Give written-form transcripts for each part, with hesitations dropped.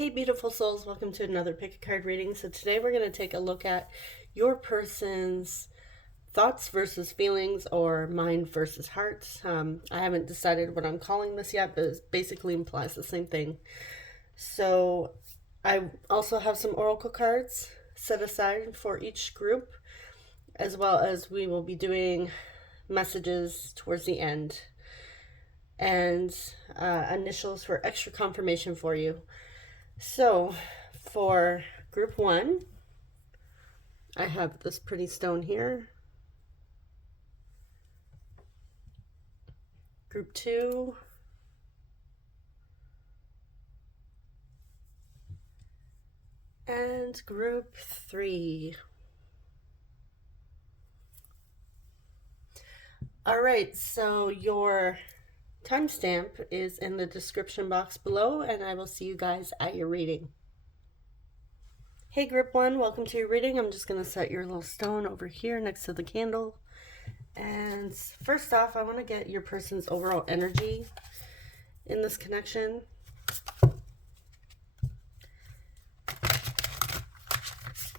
Hey beautiful souls, welcome to another pick a card reading. So today we're going to take a look at your person's thoughts versus feelings, or mind versus heart. I haven't decided what I'm calling this yet, but it basically implies the same thing. So I also have some oracle cards set aside for each group, as well as we will be doing messages towards the end and initials for extra confirmation for you. So for group one, I have this pretty stone here. Group two, and group three. All right, so your timestamp is in the description box below, and I will see you guys at your reading. Hey group one, welcome to your reading. I'm just going to set your little stone over here next to the candle. And first off, I want to get your person's overall energy in this connection.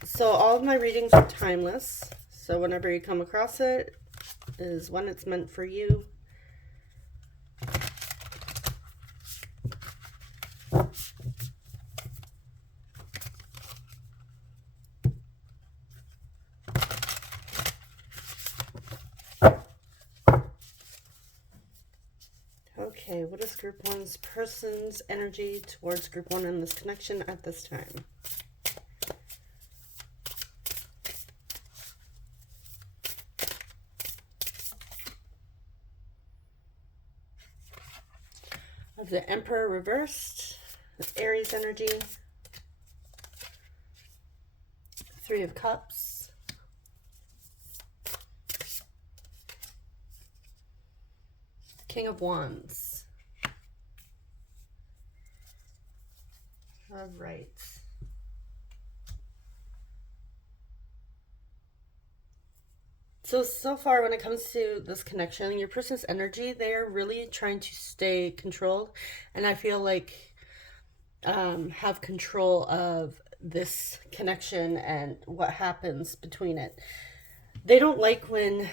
So all of my readings are timeless. So whenever you come across it is when it's meant for you. Okay, what is group one's person's energy towards group one in this connection at this time? Of the Emperor reversed, Aries energy, Three of Cups, King of Wands. All right. So far when it comes to this connection, your person's energy, they're really trying to stay controlled. And I feel like have control of this connection and what happens between it. They don't like when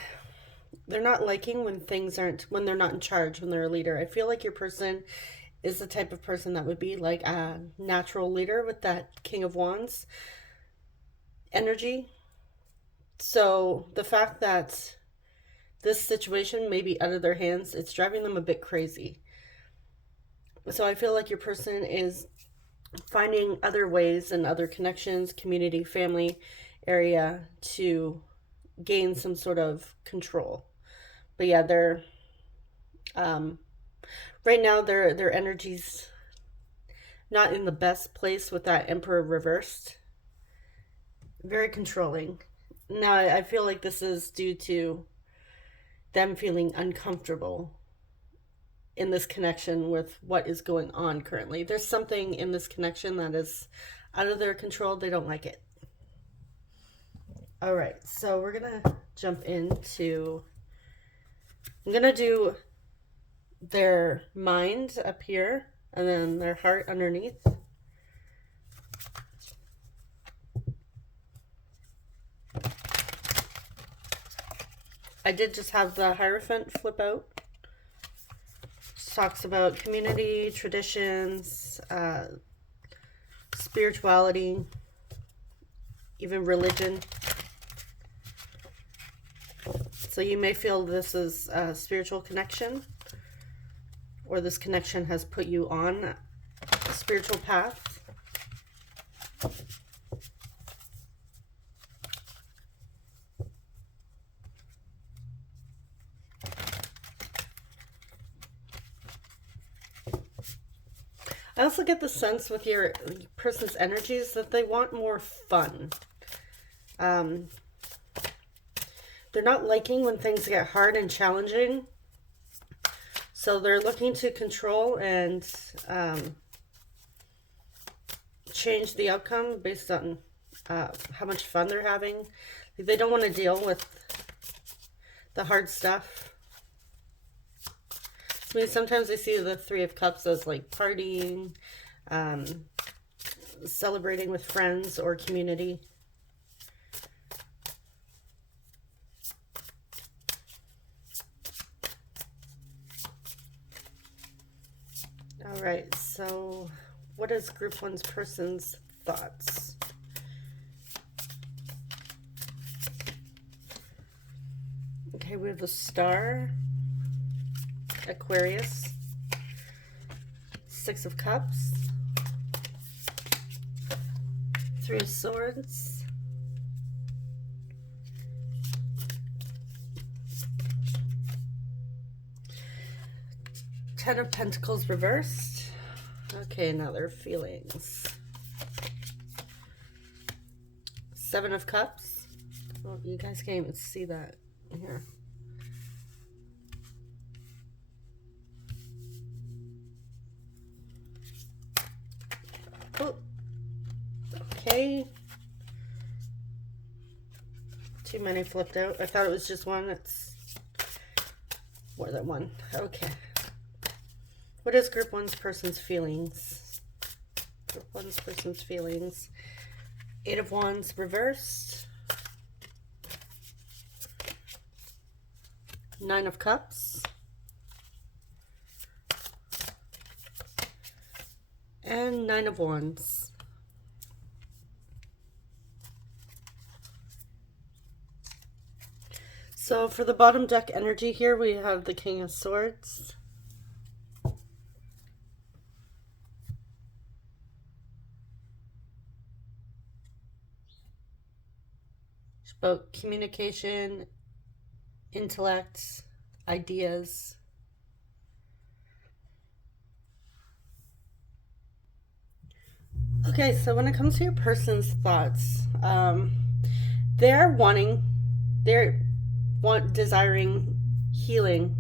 they're not liking when things aren't, when they're not in charge, when they're a leader. I feel like your person is the type of person that would be like a natural leader with that King of Wands energy. So the fact that this situation may be out of their hands, it's driving them a bit crazy. So I feel like your person is finding other ways and other connections, community, family area, to gain some sort of control. But yeah, they're right now their energy's not in the best place with that Emperor reversed. Very controlling. Now I feel like this is due to them feeling uncomfortable in this connection with what is going on currently. There's something in this connection that is out of their control. They don't like it. All right, so we're gonna jump into, I'm gonna do their mind up here and then their heart underneath. I did just have the Hierophant flip out. It talks about community, traditions, spirituality, even religion. So you may feel this is a spiritual connection, or this connection has put you on a spiritual path. I also get the sense with your person's energies that they want more fun. They're not liking when things get hard and challenging. So they're looking to control and change the outcome based on how much fun they're having. They don't want to deal with the hard stuff. I mean, sometimes I see the Three of Cups as like partying, celebrating with friends or community. All right, so what is group one's person's thoughts? Okay, we have the Star, Aquarius, Six of Cups, Three of Swords, Ten of Pentacles reversed. Okay, now their feelings. Seven of Cups. Well, you guys can't even see that here. Oh, okay. Too many flipped out. I thought it was just one. It's more than one. Okay. What is group one's person's feelings? Group one's person's feelings. Eight of Wands reversed. Nine of Cups. And Nine of Wands. So for the bottom deck energy here, we have the King of Swords. It's about communication, intellect, ideas. Okay, so when it comes to your person's thoughts, they're desiring healing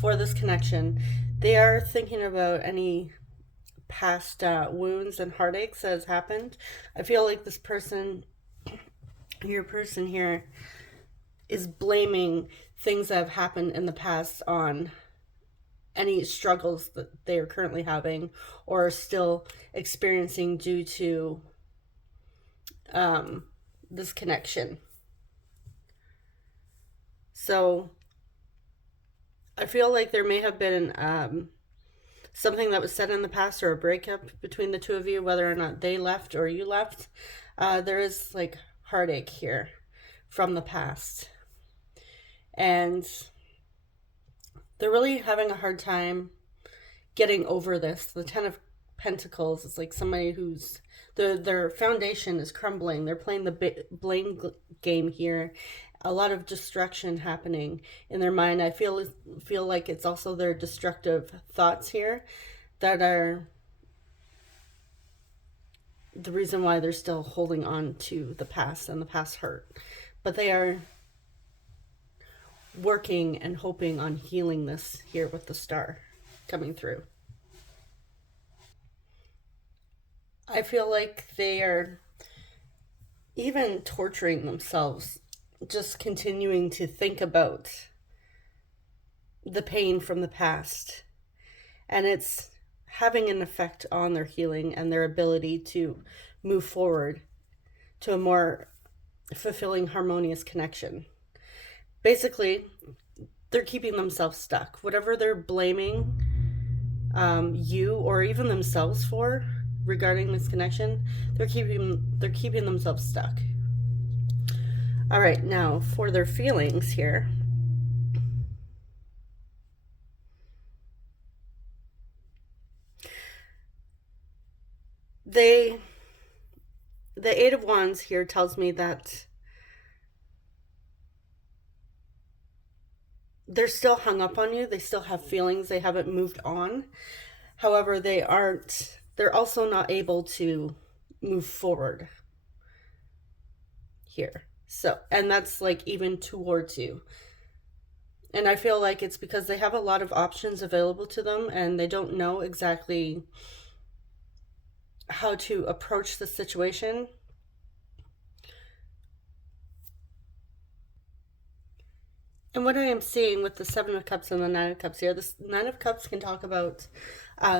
for this connection. They are thinking about any past wounds and heartaches that has happened. I feel like this person, your person here, is blaming things that have happened in the past on any struggles that they are currently having or are still experiencing due to this connection. So I feel like there may have been something that was said in the past, or a breakup between the two of you, whether or not they left or you left. There is like heartache here from the past. And they're really having a hard time getting over this. The Ten of Pentacles is like somebody who's, their foundation is crumbling. They're playing the blame game here. A lot of destruction happening in their mind. I feel like it's also their destructive thoughts here that are the reason why they're still holding on to the past and the past hurt. But they are working and hoping on healing this here with the Star coming through. I feel like they are even torturing themselves, just continuing to think about the pain from the past. And it's having an effect on their healing and their ability to move forward to a more fulfilling, harmonious connection. Basically, they're keeping themselves stuck. Whatever they're blaming you or even themselves for regarding this connection, they're keeping themselves stuck. All right, now for their feelings here. The Eight of Wands here tells me that they're still hung up on you. They still have feelings. They haven't moved on. However, they're also not able to move forward here. So, and that's like even towards you. And I feel like it's because they have a lot of options available to them and they don't know exactly how to approach the situation. And what I am seeing with the Seven of Cups and the Nine of Cups here, this Nine of Cups can talk about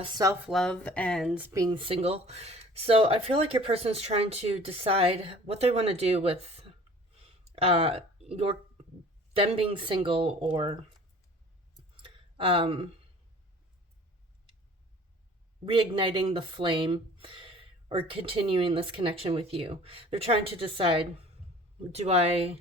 self-love and being single. So I feel like your person's trying to decide what they want to do with your them being single, or reigniting the flame, or continuing this connection with you. They're trying to decide, do I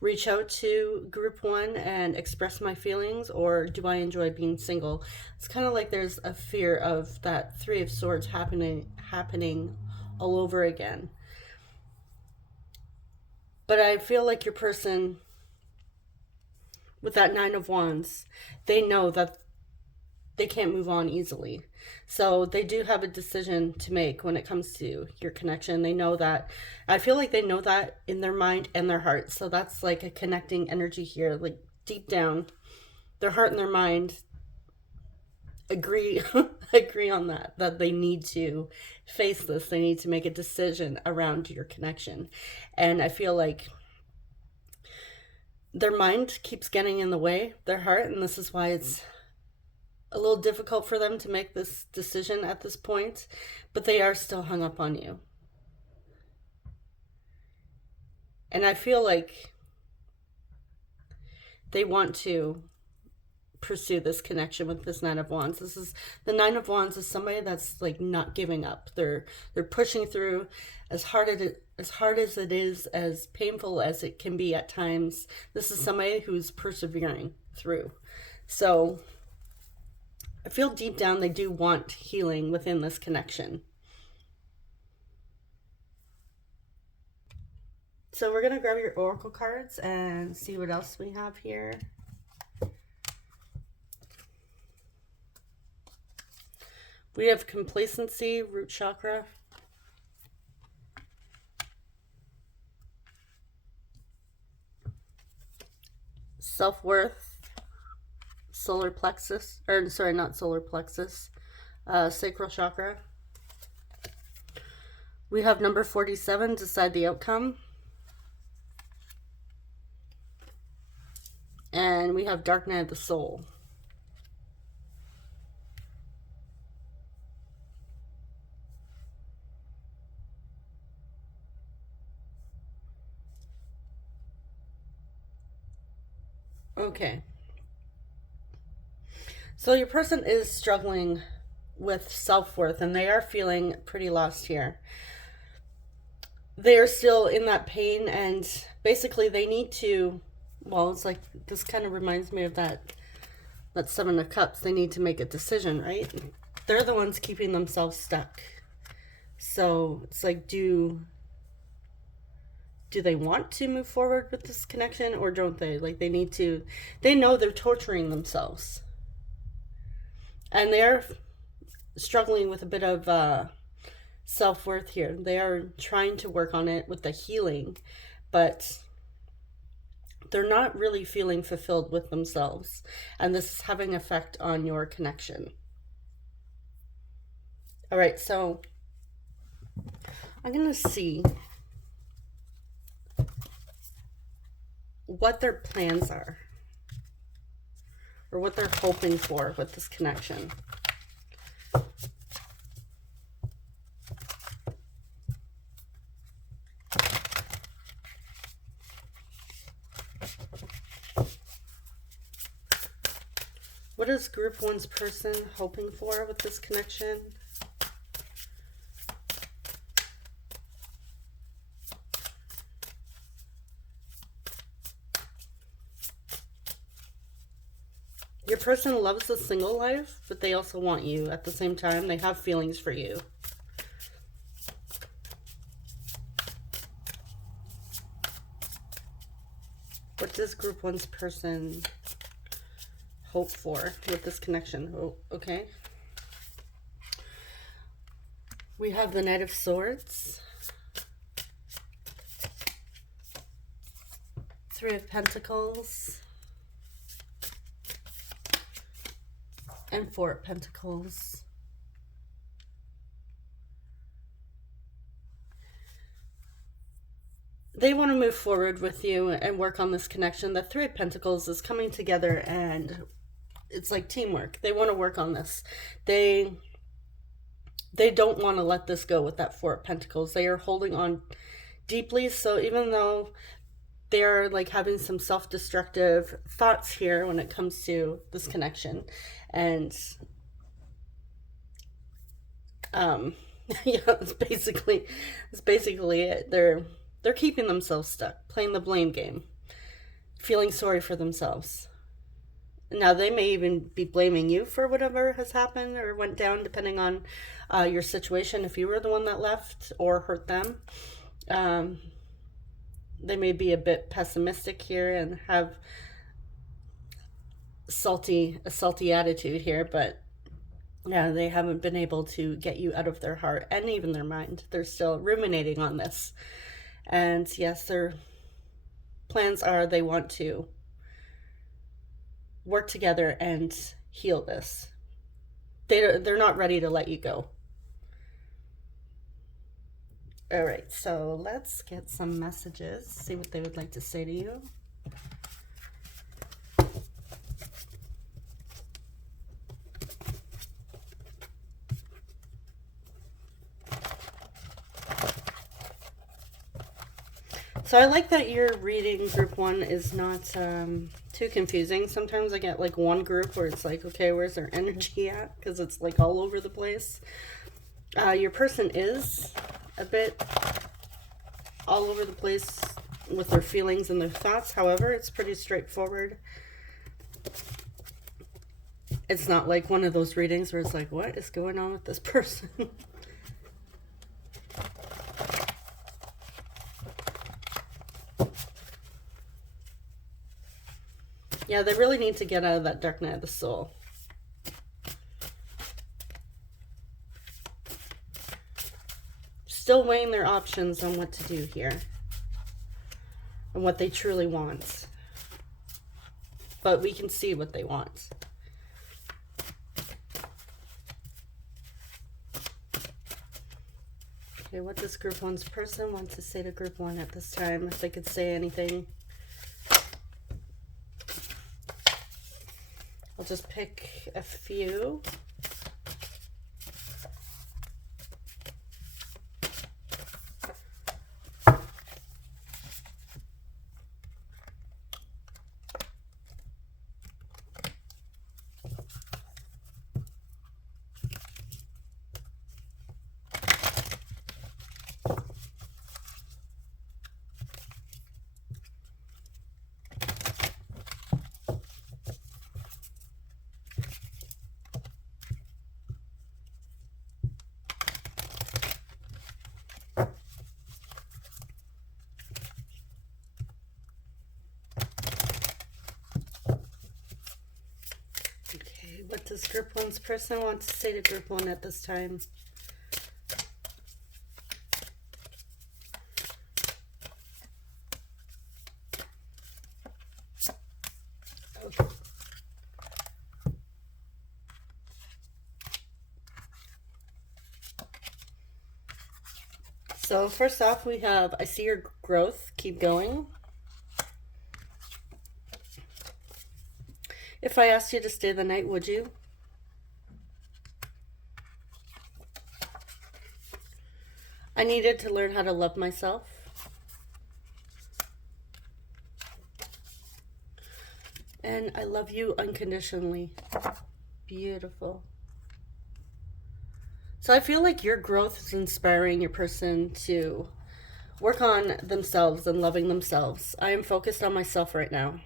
reach out to group one and express my feelings, or do I enjoy being single? It's kind of like there's a fear of that Three of Swords happening all over again. But I feel like your person with that Nine of Wands, they know that they can't move on easily. So they do have a decision to make when it comes to your connection. They know that. I feel like they know that in their mind and their heart. So that's like a connecting energy here. Like deep down, their heart and their mind agree on that they need to face this. They need to make a decision around your connection. And I feel like their mind keeps getting in the way, their heart, and this is why it's a little difficult for them to make this decision at this point, but they are still hung up on you. And I feel like they want to pursue this connection with this Nine of Wands. This is the Nine of Wands is somebody that's like not giving up. They're pushing through as hard as it is, as painful as it can be at times. This is somebody who's persevering through. So I feel deep down they do want healing within this connection. So we're going to grab your oracle cards and see what else we have here. We have complacency, root chakra. Self-worth, solar plexus, or sorry, not solar plexus, sacral chakra. We have number 47, decide the outcome. And we have dark night of the soul. Okay. So your person is struggling with self-worth, and they are feeling pretty lost here. They are still in that pain, and basically they need to, well, it's like, this kind of reminds me of that Seven of Cups. They need to make a decision, right? They're the ones keeping themselves stuck. So it's like, do they want to move forward with this connection, or don't they? Like, they need to, they know they're torturing themselves. And they're struggling with a bit of self-worth here. They are trying to work on it with the healing, but they're not really feeling fulfilled with themselves. And this is having an effect on your connection. All right, so I'm going to see what their plans are, or what they're hoping for with this connection. What is group one's person hoping for with this connection? Your person loves the single life, but they also want you at the same time. They have feelings for you. What does group one's person hope for with this connection? Oh, okay. We have the Knight of Swords. Three of Pentacles. And Four of Pentacles. They want to move forward with you and work on this connection. The Three of Pentacles is coming together and it's like teamwork. They want to work on this. They don't want to let this go with that Four of Pentacles. They are holding on deeply. So even though they're like having some self-destructive thoughts here when it comes to this connection, and yeah, it's basically it. They're keeping themselves stuck, playing the blame game, feeling sorry for themselves. Now, they may even be blaming you for whatever has happened or went down, depending on your situation. If you were the one that left or hurt them, they may be a bit pessimistic here and have a salty attitude here, but yeah, they haven't been able to get you out of their heart and even their mind. They're still ruminating on this. And yes, their plans are they want to work together and heal this. They're not ready to let you go. All right, so let's get some messages, see what they would like to say to you. So I like that your reading group one is not too confusing. Sometimes I get like one group where it's like, okay, where's their energy at? Because it's like all over the place. Your person is a bit all over the place with their feelings and their thoughts. However, it's pretty straightforward. It's not like one of those readings where it's like, what is going on with this person? Yeah, they really need to get out of that dark night of the soul. Still weighing their options on what to do here and what they truly want. But we can see what they want. Okay, what does group one's person want to say to group one at this time? If they could say anything. I'll just pick a few. What does group one's person want to say to group one at this time? Okay. So first off, we have, I see your growth, keep going. If I asked you to stay the night, would you? I needed to learn how to love myself. And I love you unconditionally. Beautiful. So I feel like your growth is inspiring your person to work on themselves and loving themselves. I am focused on myself right now.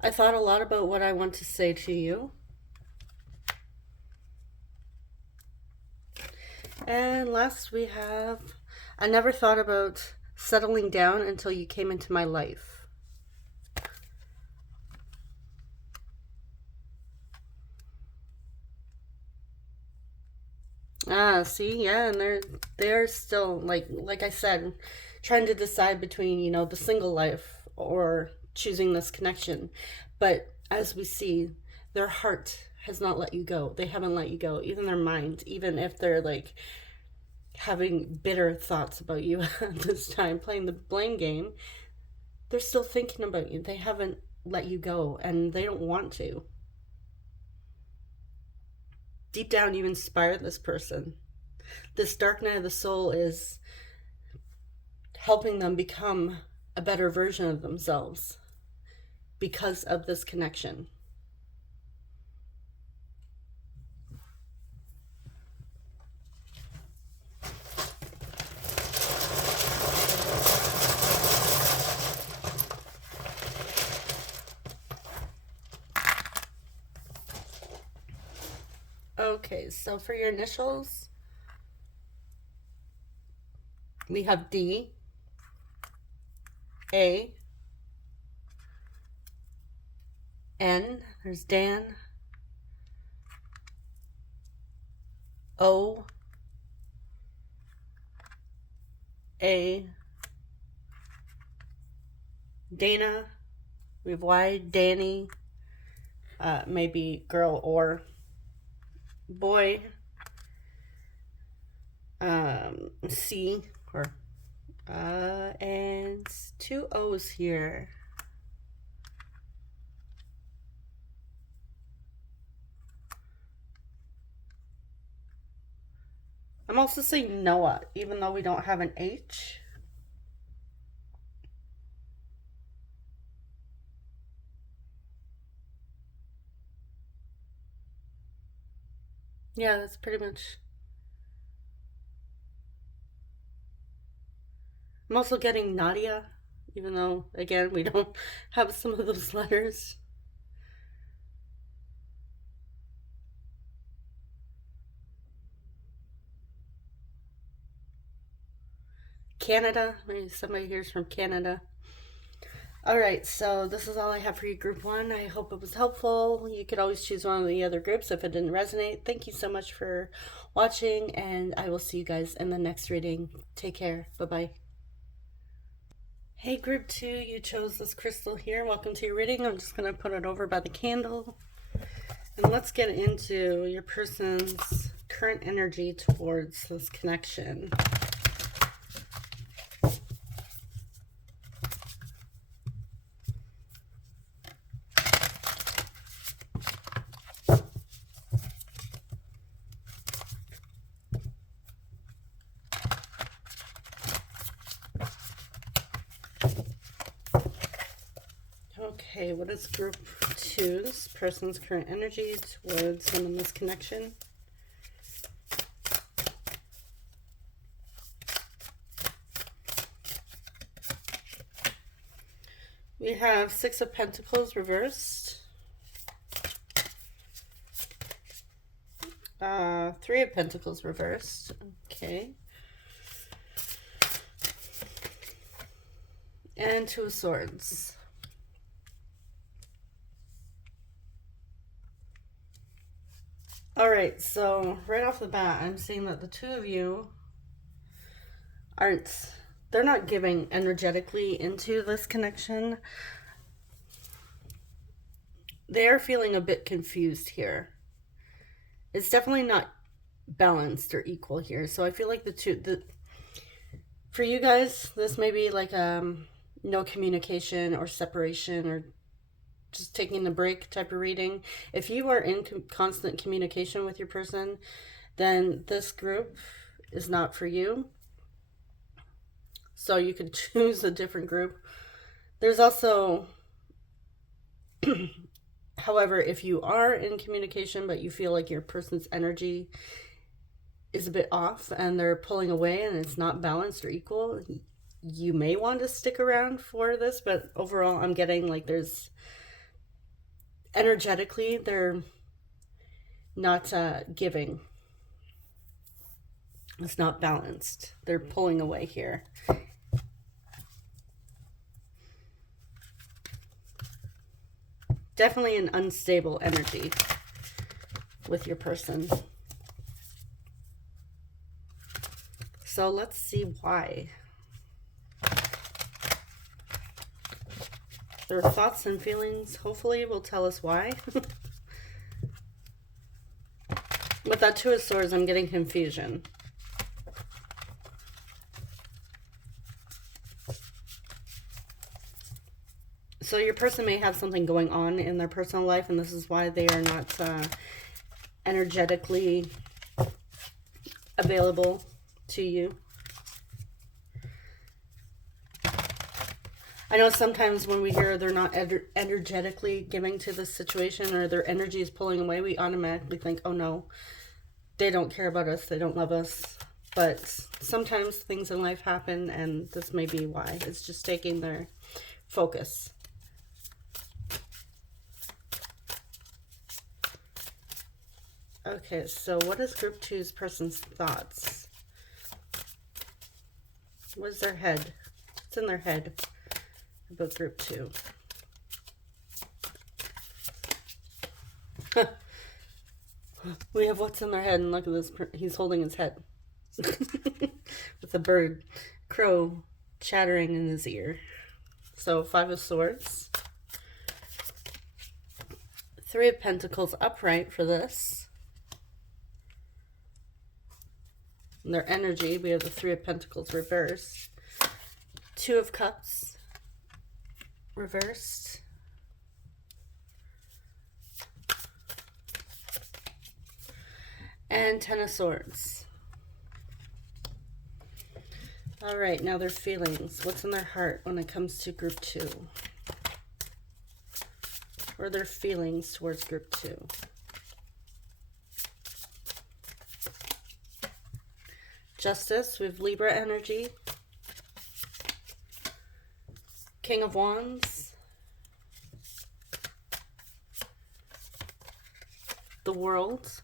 I thought a lot about what I want to say to you. And last we have, I never thought about settling down until you came into my life. See, yeah, and they're still like I said, trying to decide between, you know, the single life or choosing this connection. But as we see, their heart has not let you go. They haven't let you go. Even their mind, even if they're like having bitter thoughts about you at this time, playing the blame game, they're still thinking about you. They haven't let you go, and they don't want to. Deep down, you inspire this person. This dark night of the soul is helping them become a better version of themselves because of this connection. Okay, so for your initials, we have D, A, N, there's Dan, O, A, Dana, we have Y, Danny, maybe girl or boy, C, or and 2 O's here. I'm also saying Noah, even though we don't have an H. Yeah, that's pretty much. I'm also getting Nadia, even though, again, we don't have some of those letters. Canada, maybe somebody here's from Canada. Alright, so this is all I have for you, Group 1. I hope it was helpful. You could always choose one of the other groups if it didn't resonate. Thank you so much for watching, and I will see you guys in the next reading. Take care. Bye-bye. Hey, Group 2, you chose this crystal here. Welcome to your reading. I'm just going to put it over by the candle. And let's get into your person's current energy towards this connection. Okay, what is Group 2's person's current energy towards them in this connection? We have 6 of Pentacles reversed. 3 of Pentacles reversed. Okay. And 2 of Swords. Alright, so right off the bat, I'm seeing that the two of you they're not giving energetically into this connection. They're feeling a bit confused here. It's definitely not balanced or equal here. So I feel like for you guys, this may be like no communication or separation or just taking a break type of reading. If you are in constant communication with your person, then this group is not for you. So you could choose a different group. There's also, however, if you are in communication but you feel like your person's energy is a bit off and they're pulling away and it's not balanced or equal, you may want to stick around for this. But overall, I'm getting like there's energetically, they're not giving. It's not balanced. They're pulling away here. Definitely an unstable energy with your person. So let's see why. Their thoughts and feelings hopefully will tell us why. With that 2 of Swords, I'm getting confusion. So your person may have something going on in their personal life, and this is why they are not energetically available to you. I know sometimes when we hear they're not energetically giving to this situation, or their energy is pulling away, we automatically think, oh no, they don't care about us, they don't love us. But sometimes things in life happen, and this may be why. It's just taking their focus. Okay, so what is group 2's person's thoughts? What's their head? What's in their head about group 2? We have what's in their head, and look at this. He's holding his head with a bird, crow, chattering in his ear. So 5 of Swords. 3 of Pentacles upright for this. In their energy, we have the 3 of Pentacles reversed. 2 of Cups reversed. And 10 of Swords. All right, now their feelings. What's in their heart when it comes to group 2? Or their feelings towards group 2? Justice, we have Libra energy. King of Wands. The World.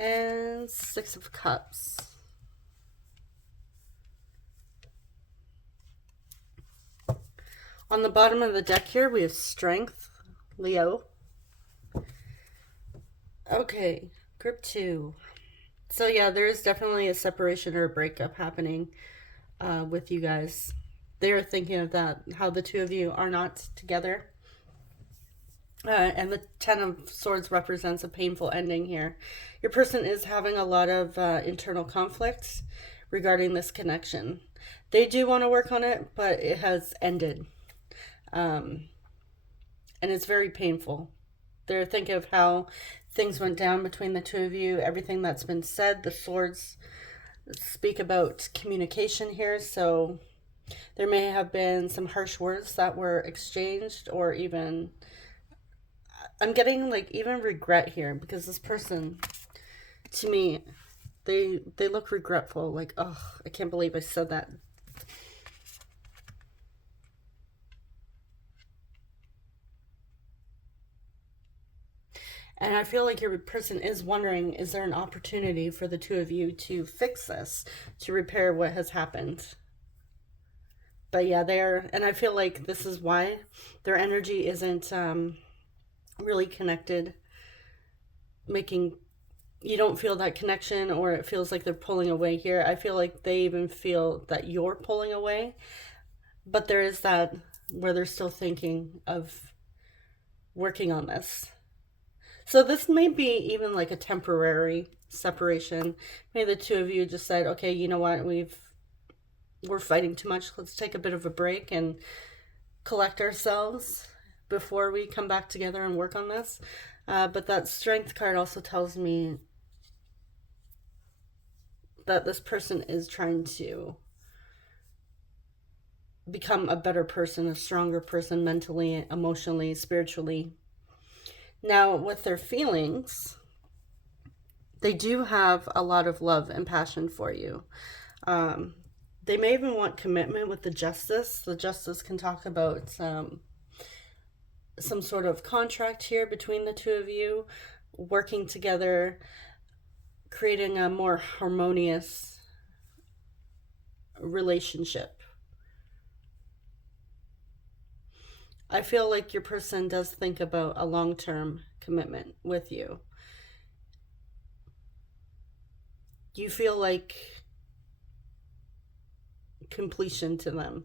And 6 of Cups. On the bottom of the deck here, we have Strength, Leo. Okay, group 2. So yeah, there is definitely a separation or a breakup happening with you guys. They are thinking of that, how the two of you are not together. And the 10 of Swords represents a painful ending here. Your person is having a lot of internal conflicts regarding this connection. They do want to work on it, but it has ended. And it's very painful. They're thinking of how things went down between the two of you, everything that's been said. The Swords speak about communication here, so there may have been some harsh words that were exchanged, or even, I'm getting like even regret here, because this person, to me, they look regretful, like, oh, I can't believe I said that. And I feel like your person is wondering, is there an opportunity for the two of you to fix this, to repair what has happened? But yeah, and I feel like this is why their energy isn't really connected. You don't feel that connection, or it feels like they're pulling away here. I feel like they even feel that you're pulling away. But there is that where they're still thinking of working on this. So this may be even like a temporary separation. Maybe the two of you just said, okay, you know what, we're fighting too much. Let's take a bit of a break and collect ourselves before we come back together and work on this. But that Strength card also tells me that this person is trying to become a better person, a stronger person, mentally, emotionally, spiritually. Now, with their feelings, they do have a lot of love and passion for you. They may even want commitment with the Justice. The Justice can talk about some sort of contract here between the two of you, working together, creating a more harmonious relationship. I feel like your person does think about a long-term commitment with you. You feel like completion to them.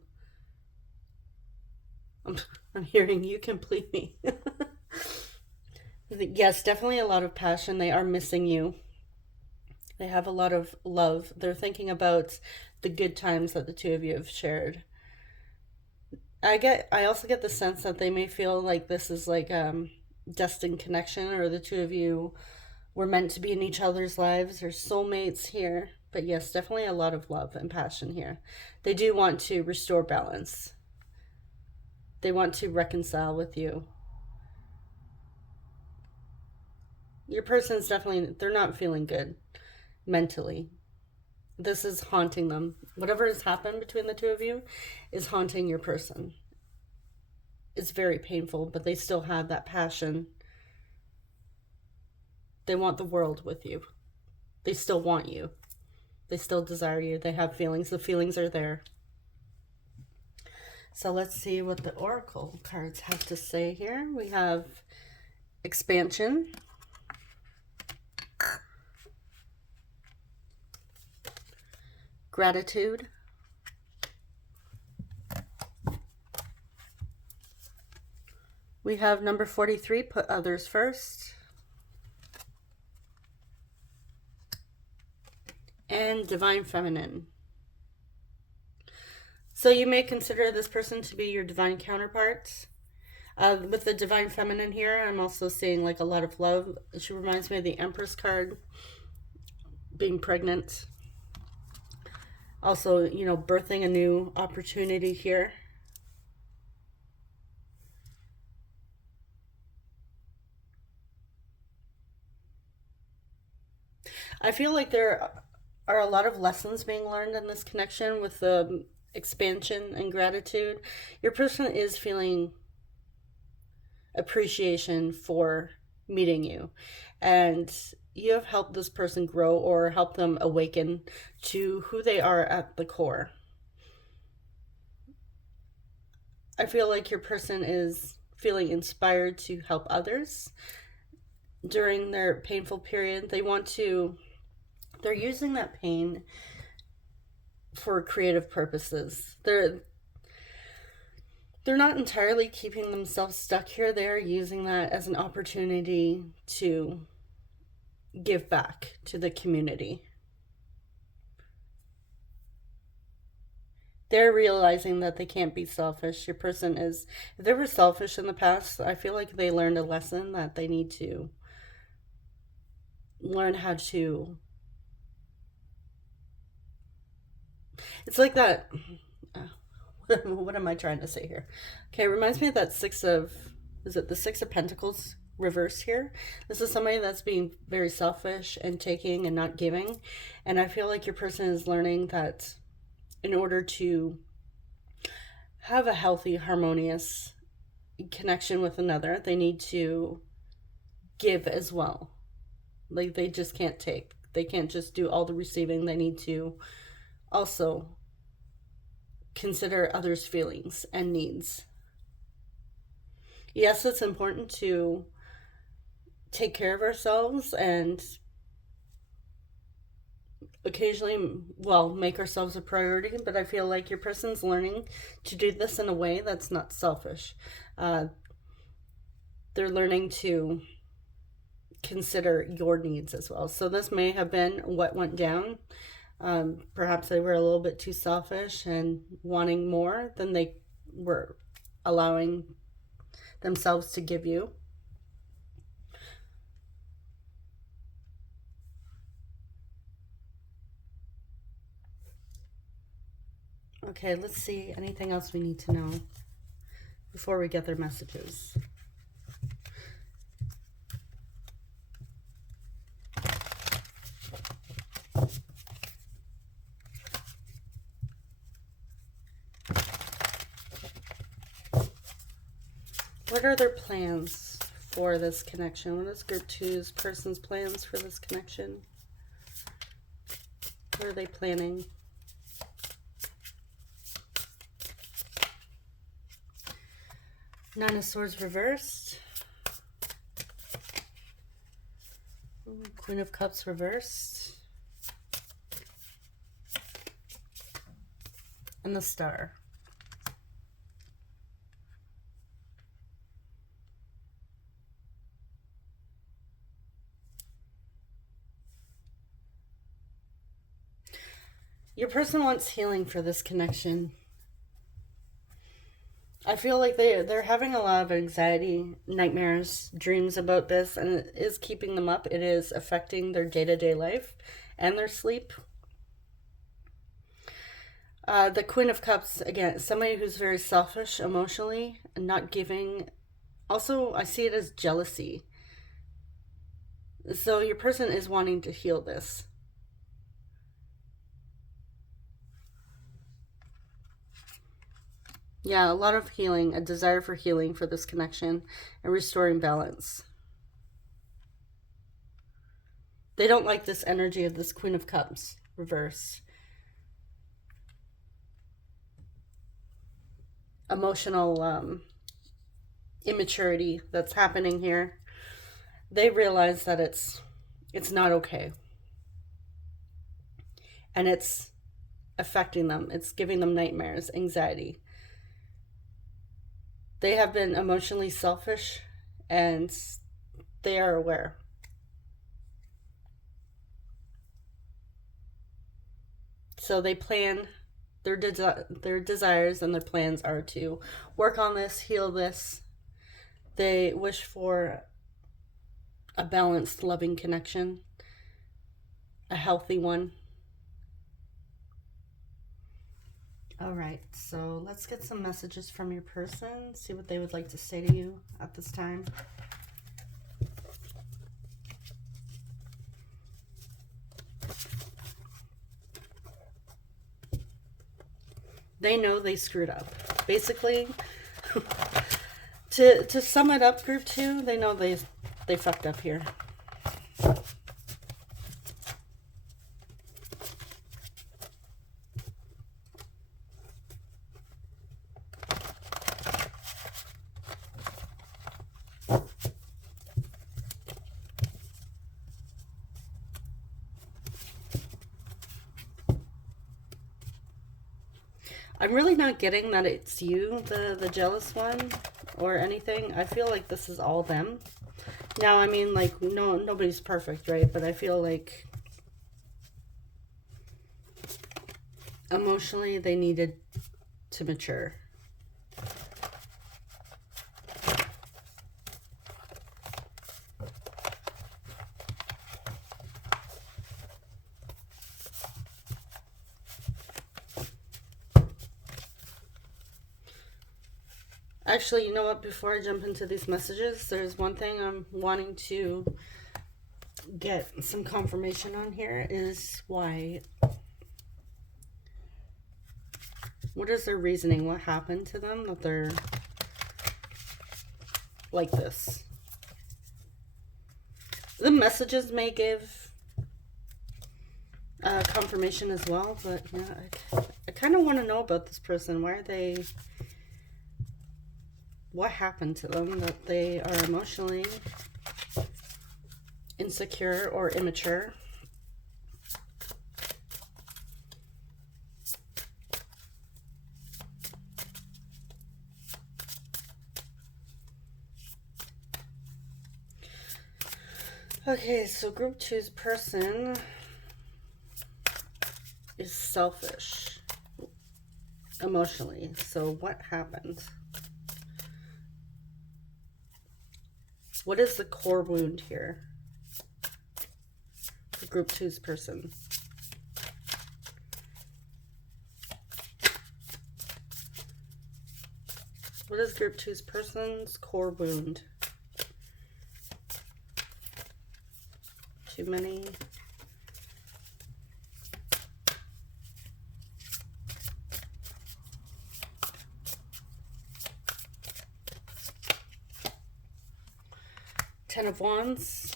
I'm hearing you complete me. Yes, definitely a lot of passion. They are missing you. They have a lot of love. They're thinking about the good times that the two of you have shared. I also get the sense that they may feel like this is like destined connection, or the two of you were meant to be in each other's lives, or soulmates here. But yes, definitely a lot of love and passion here. They do want to restore balance. They want to reconcile with you. Your person's definitely, they're not feeling good mentally. This is haunting them. Whatever has happened between the two of you is haunting your person. It's very painful, but they still have that passion. They want the world with you. They still want you. They still desire you. They have feelings. The feelings are there. So let's see what the oracle cards have to say here. We have expansion, gratitude, we have number 43, put others first, and divine feminine. So you may consider this person to be your divine counterpart. With the divine feminine here, I'm also seeing like a lot of love. She reminds me of the Empress card, being pregnant. Also, you know, birthing a new opportunity here. I feel like there are a lot of lessons being learned in this connection with the expansion and gratitude. Your person is feeling appreciation for meeting you, and you have helped this person grow or help them awaken to who they are at the core. I feel like your person is feeling inspired to help others during their painful period. They're using that pain for creative purposes. They're not entirely keeping themselves stuck here. They're using that as an opportunity to give back to the community. They're realizing that they can't be selfish. Your person is, if they were selfish in the past, I feel like they learned a lesson that they need to learn how to. It's like that. What am I trying to say here? Okay, it reminds me of that is it the Six of Pentacles reverse here? This is somebody that's being very selfish and taking and not giving. And I feel like your person is learning that in order to have a healthy, harmonious connection with another, they need to give as well. Like, they just can't take. They can't just do all the receiving. They need to also consider others' feelings and needs. Yes, it's important to take care of ourselves and occasionally, well, make ourselves a priority, but I feel like your person's learning to do this in a way that's not selfish. They're learning to consider your needs as well. So this may have been what went down. Perhaps they were a little bit too selfish and wanting more than they were allowing themselves to give you. Okay, let's see anything else we need to know before we get their messages. What are their plans for this connection? What is group two's person's plans for this connection? What are they planning? Nine of Swords reversed. Queen of Cups reversed. And the Star. Your person wants healing for this connection. I feel like they're having a lot of anxiety, nightmares, dreams about this, and it is keeping them up. It is affecting their day-to-day life and their sleep. The Queen of Cups, again, somebody who's very selfish emotionally and not giving. Also, I see it as jealousy. So your person is wanting to heal this. Yeah, a lot of healing, a desire for healing for this connection and restoring balance. They don't like this energy of this Queen of Cups reversed. Emotional immaturity that's happening here. They realize that it's not okay. And it's affecting them. It's giving them nightmares, anxiety. They have been emotionally selfish and they are aware. So they plan their desires, and their plans are to work on this, heal this. They wish for a balanced, loving connection, a healthy one. All right, so let's get some messages from your person, see what they would like to say to you at this time. They know they screwed up. Basically, to sum it up, group 2, they know they fucked up here. I'm really not getting that it's you, the jealous one, or anything. I feel like this is all them. Now, I mean, like, nobody's perfect, right? But I feel like emotionally they needed to mature. Actually, you know what? Before I jump into these messages, there's one thing I'm wanting to get some confirmation on here is why. What is their reasoning? What happened to them that they're like this? The messages may give confirmation as well, but yeah, I kind of want to know about this person. Why are they... What happened to them that they are emotionally insecure or immature? Okay, so group 2's person is selfish emotionally. So what happened? What is the core wound here for group 2's person? What is group 2's person's core wound? Too many. Ten of Wands.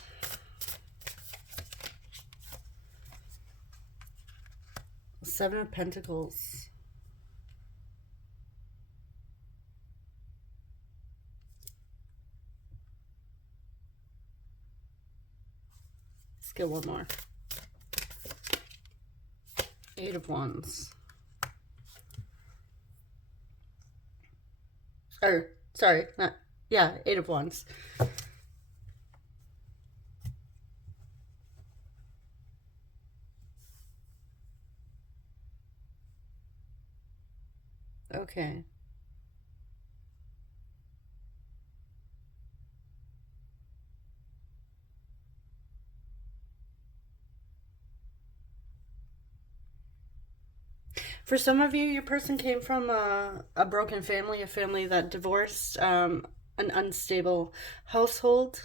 Seven of Pentacles. Let's get one more. Eight of Wands. Or, sorry, not, yeah, Eight of Wands. Okay. For some of you, your person came from a broken family, a family that divorced, an unstable household.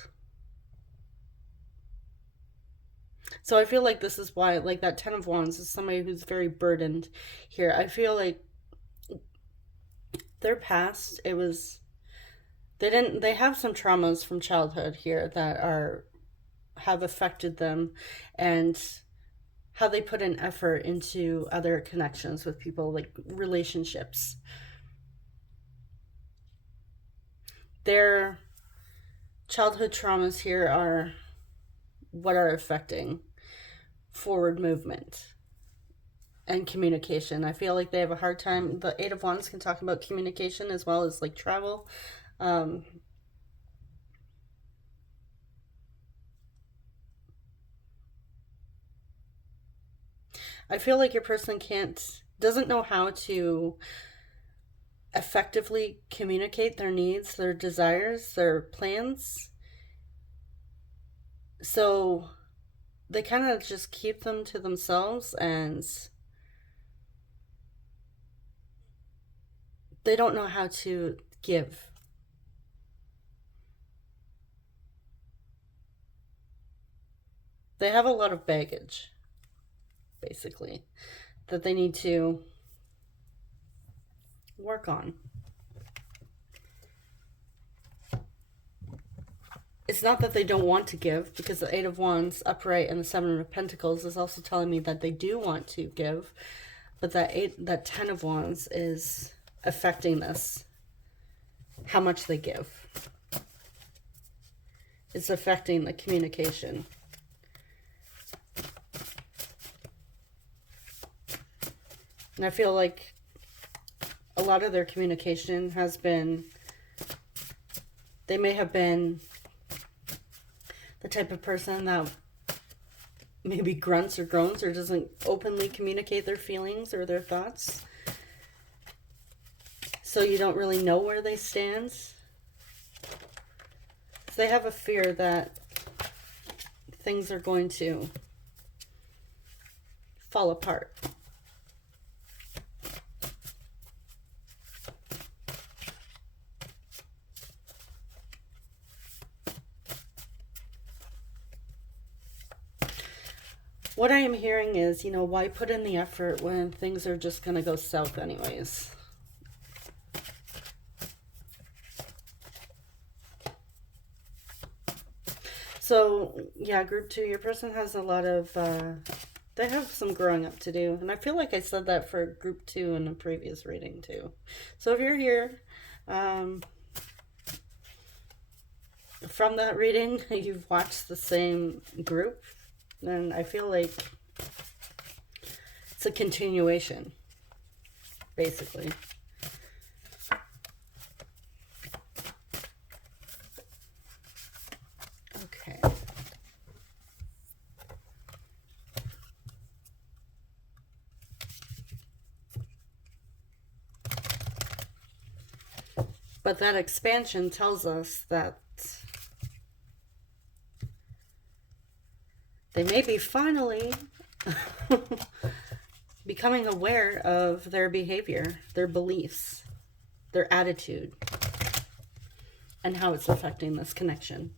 So I feel like this is why, like that Ten of Wands is somebody who's very burdened here. I feel like their past, they have some traumas from childhood here that have affected them, and how they put an effort into other connections with people, like relationships. Their childhood traumas here are what are affecting forward movement and communication. I feel like they have a hard time. The Eight of Wands can talk about communication as well as like travel. I feel like your person doesn't know how to effectively communicate their needs, their desires, their plans. So they kind of just keep them to themselves, and they don't know how to give. They have a lot of baggage, basically, that they need to work on. It's not that they don't want to give, because the Eight of Wands upright and the Seven of Pentacles is also telling me that they do want to give, but that Ten of Wands is affecting this, how much they give. It's affecting the communication. And I feel like a lot of their communication has been, they may have been the type of person that maybe grunts or groans or doesn't openly communicate their feelings or their thoughts. So you don't really know where they stand. They have a fear that things are going to fall apart. What I am hearing is, why put in the effort when things are just going to go south anyways? So, yeah, group 2, your person has a lot of, they have some growing up to do. And I feel like I said that for group 2 in a previous reading too. So if you're here, from that reading, you've watched the same group, then I feel like it's a continuation, basically. Okay. But that expansion tells us that they may be finally becoming aware of their behavior, their beliefs, their attitude, and how it's affecting this connection.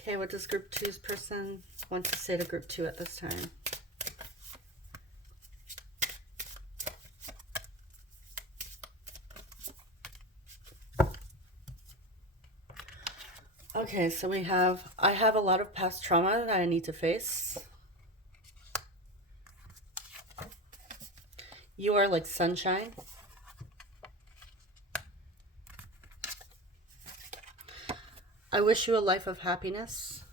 Okay, what does group 2's person want to say to group 2 at this time? Okay, so I have a lot of past trauma that I need to face. You are like sunshine. I wish you a life of happiness.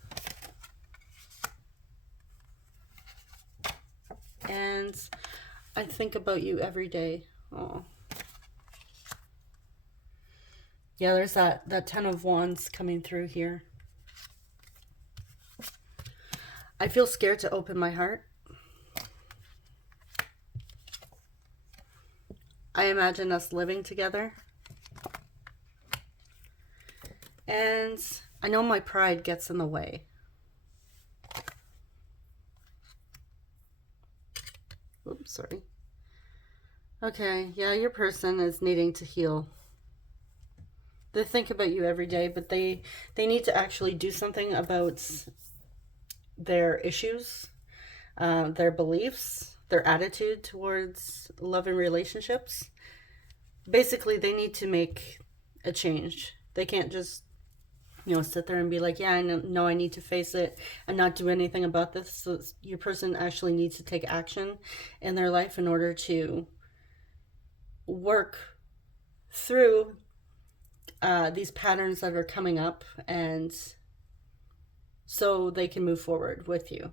And I think about you every day. Oh. Yeah, there's that Ten of Wands coming through here. I feel scared to open my heart. I imagine us living together. And I know my pride gets in the way. Oops, sorry. Okay, yeah, your person is needing to heal. They think about you every day, but they need to actually do something about their issues, their beliefs, their attitude towards love and relationships. Basically, they need to make a change. They can't just, sit there and be like, yeah, I know I need to face it and not do anything about this. So your person actually needs to take action in their life in order to work through these patterns that are coming up, and so they can move forward with you.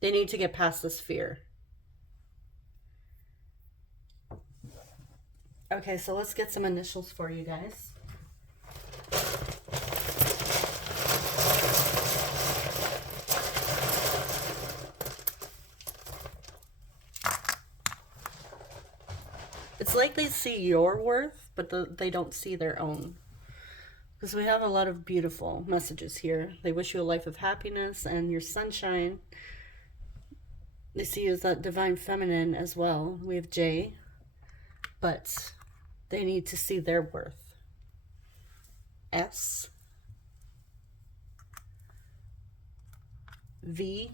They need to get past this fear. Okay, so let's get some initials for you guys. It's like they see your worth, but they don't see their own. Because we have a lot of beautiful messages here. They wish you a life of happiness and your sunshine. They see you as that divine feminine as well. We have J, but they need to see their worth. S, V,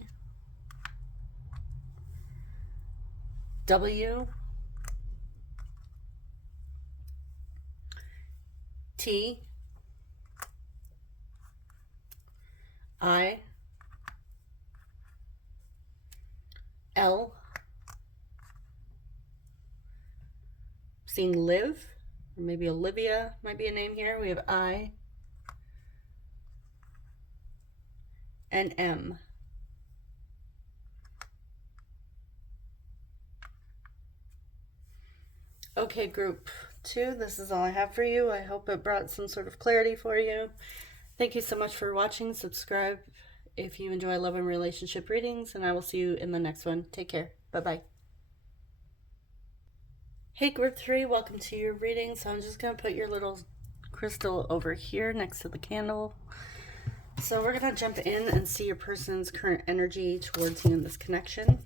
W, T, I, L, seeing Liv, or maybe Olivia might be a name here. We have I, and M. Okay, group 2, this is all I have for you. I hope it brought some sort of clarity for you. Thank you so much for watching. Subscribe if you enjoy love and relationship readings, and I will see you in the next one. Take care. Bye-bye. Hey, group 3, welcome to your reading. So I'm just going to put your little crystal over here next to the candle. So we're going to jump in and see your person's current energy towards you in this connection.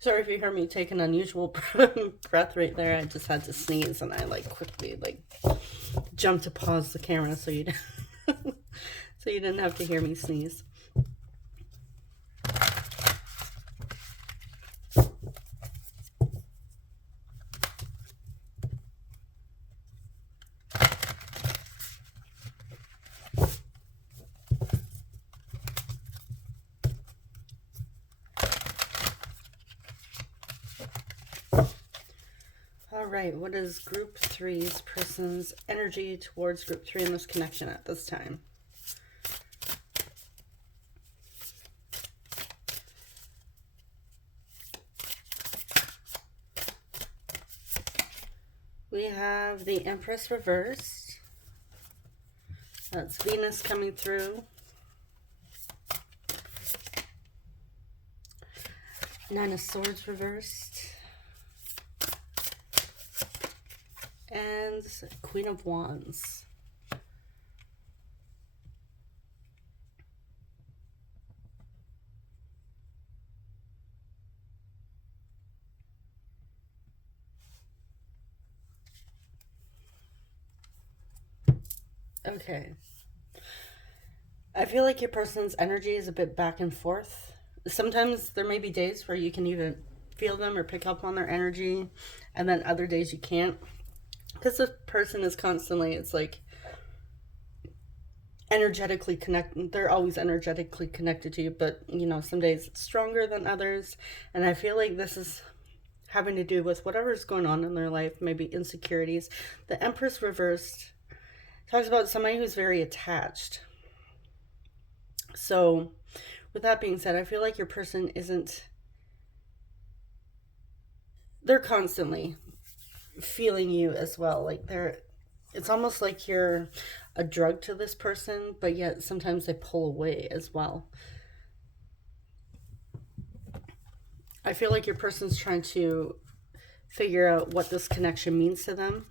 Sorry if you heard me take an unusual breath right there. I just had to sneeze, and I quickly jumped to pause the camera so you didn't have to hear me sneeze. Alright, what is group 3's person's energy towards group 3 in this connection at this time? We have the Empress reversed. That's Venus coming through. Nine of Swords reversed. And Queen of Wands. Okay. I feel like your person's energy is a bit back and forth. Sometimes there may be days where you can even feel them or pick up on their energy, and then other days you can't. Because the person is constantly, it's like, energetically connected. They're always energetically connected to you, but, some days it's stronger than others. And I feel like this is having to do with whatever's going on in their life, maybe insecurities. The Empress reversed talks about somebody who's very attached. So, with that being said, I feel like your person they're constantly feeling you as well. It's almost like you're a drug to this person, but yet sometimes they pull away as well. I feel like your person's trying to figure out what this connection means to them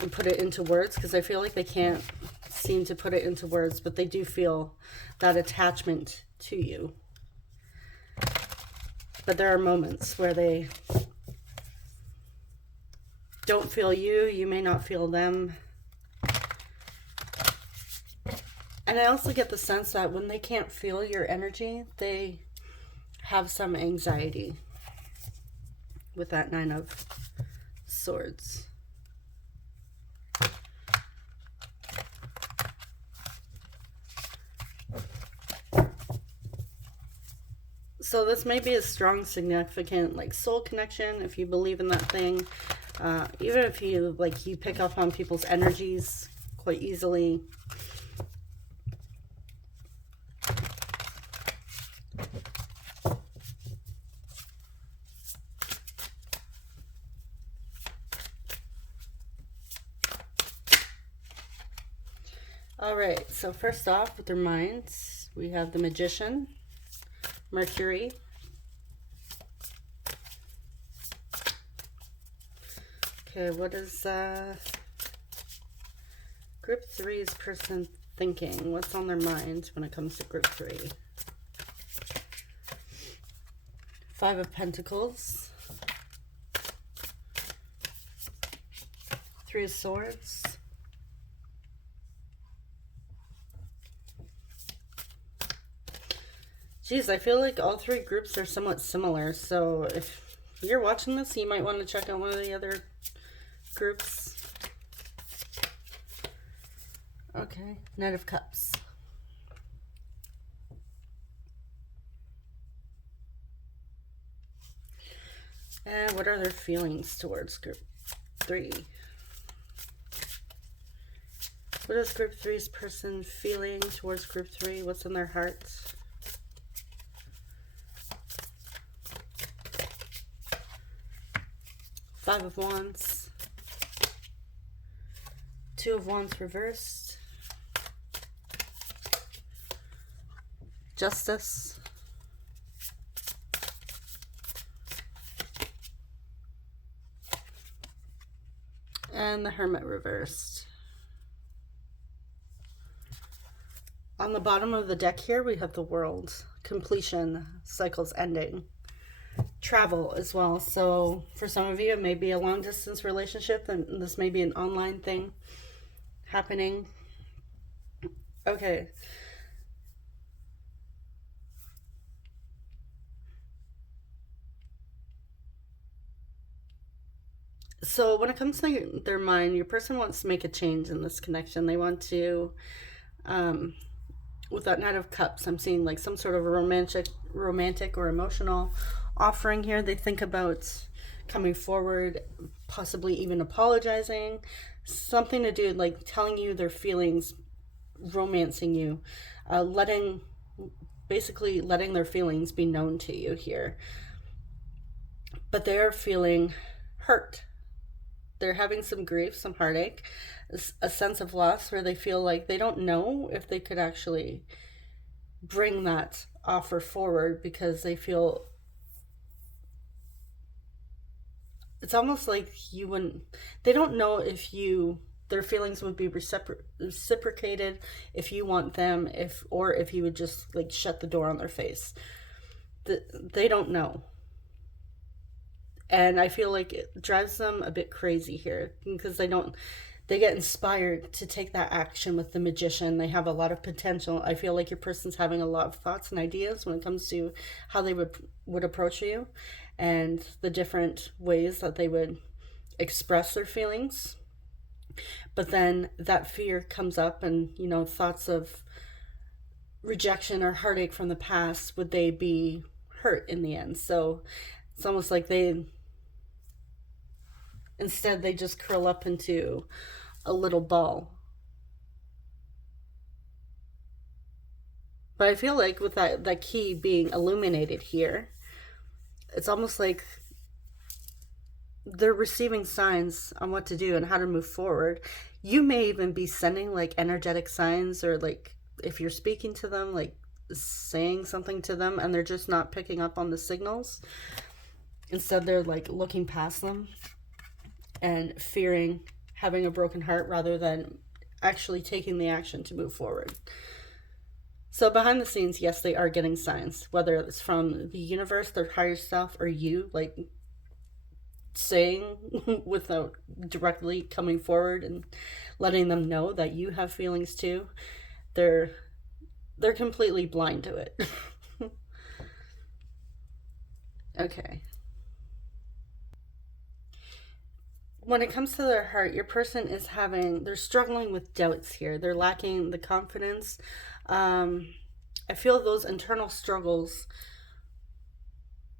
and put it into words, because I feel like they can't seem to put it into words, but they do feel that attachment to you. But there are moments where they don't feel you, you may not feel them. And I also get the sense that when they can't feel your energy, they have some anxiety with that 9 of Swords. So this may be a strong, significant, like, soul connection, if you believe in that thing. Even if you, like, you pick up on people's energies quite easily. All right, so first off, with their minds, we have the Magician, Mercury, okay, what is group 3's person thinking? What's on their mind when it comes to group 3? 5 of Pentacles, 3 of Swords, geez, I feel like all 3 groups are somewhat similar, so if you're watching this, you might want to check out one of the other groups. Okay, Knight of Cups. And what are their feelings towards group 3? What is group 3's person feeling towards group 3? What's in their hearts? Five of Wands, 2 of Wands reversed, Justice, and the Hermit reversed. On the bottom of the deck here, we have the World, completion, cycles ending. Travel as well. So for some of you, it may be a long distance relationship, and this may be an online thing happening. Okay. So when it comes to their mind, your person wants to make a change in this connection. They want to, with that Knight of Cups, I'm seeing like some sort of a romantic or emotional offering here. They think about coming forward, possibly even apologizing, something to do like telling you their feelings, romancing you, basically letting their feelings be known to you here. But they're feeling hurt. They're having some grief, some heartache, a sense of loss where they feel like they don't know if they could actually bring that offer forward, because they feel it's almost like they don't know if their feelings would be reciprocated if you want them, or if you would just like shut the door on their face. They don't know. And I feel like it drives them a bit crazy here, because they get inspired to take that action with the Magician. They have a lot of potential. I feel like your person's having a lot of thoughts and ideas when it comes to how they would approach you, and the different ways that they would express their feelings. But then that fear comes up, and thoughts of rejection or heartache from the past. Would they be hurt in the end? So it's almost like instead they just curl up into a little ball. But I feel like with that key being illuminated here, it's almost like they're receiving signs on what to do and how to move forward. You may even be sending like energetic signs, or like if you're speaking to them, like saying something to them, and they're just not picking up on the signals. Instead, they're like looking past them and fearing having a broken heart rather than actually taking the action to move forward. So behind the scenes, yes, they are getting signs, whether it's from the universe, their higher self, or you, like saying without directly coming forward and letting them know that you have feelings too. They're completely blind to it. Okay. When it comes to their heart, your person is they're struggling with doubts here. They're lacking the confidence. I feel those internal struggles,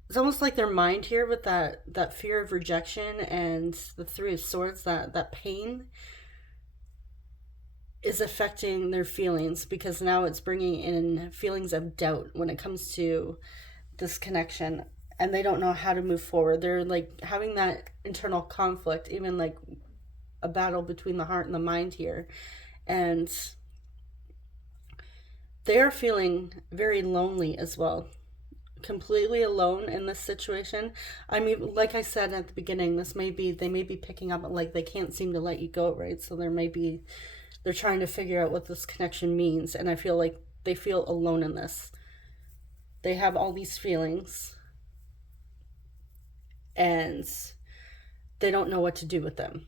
it's almost like their mind here with that fear of rejection and the Three of Swords, that pain is affecting their feelings, because now it's bringing in feelings of doubt when it comes to this connection, and they don't know how to move forward. They're like having that internal conflict, even like a battle between the heart and the mind here, and they are feeling very lonely as well, completely alone in this situation. I mean, like I said at the beginning, they may be picking up like they can't seem to let you go, right? So they're trying to figure out what this connection means, and I feel like they feel alone in this. They have all these feelings and they don't know what to do with them.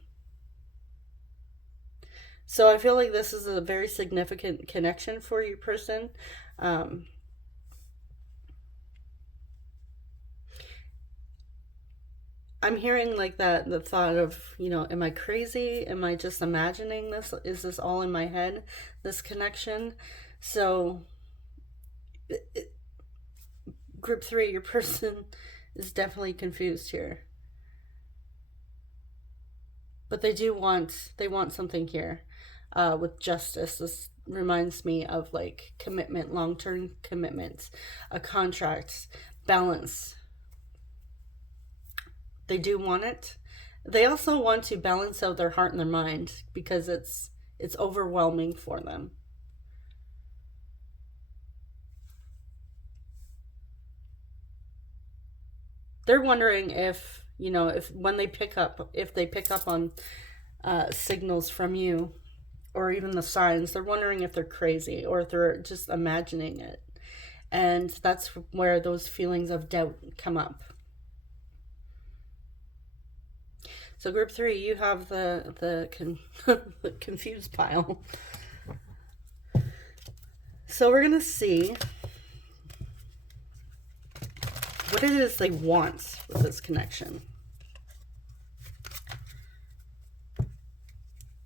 So I feel like this is a very significant connection for your person. I'm hearing like that, the thought of, am I crazy? Am I just imagining this? Is this all in my head, this connection? So group 3, your person is definitely confused here. But they want something here with justice. This reminds me of like commitment, long-term commitment, a contract, balance. They do want it. They also want to balance out their heart and their mind, because it's overwhelming for them. They're wondering if they pick up on signals from you, or even the signs, they're wondering if they're crazy or if they're just imagining it. And that's where those feelings of doubt come up. So group 3, you have the confused pile. So we're going to see what it is they want with this connection.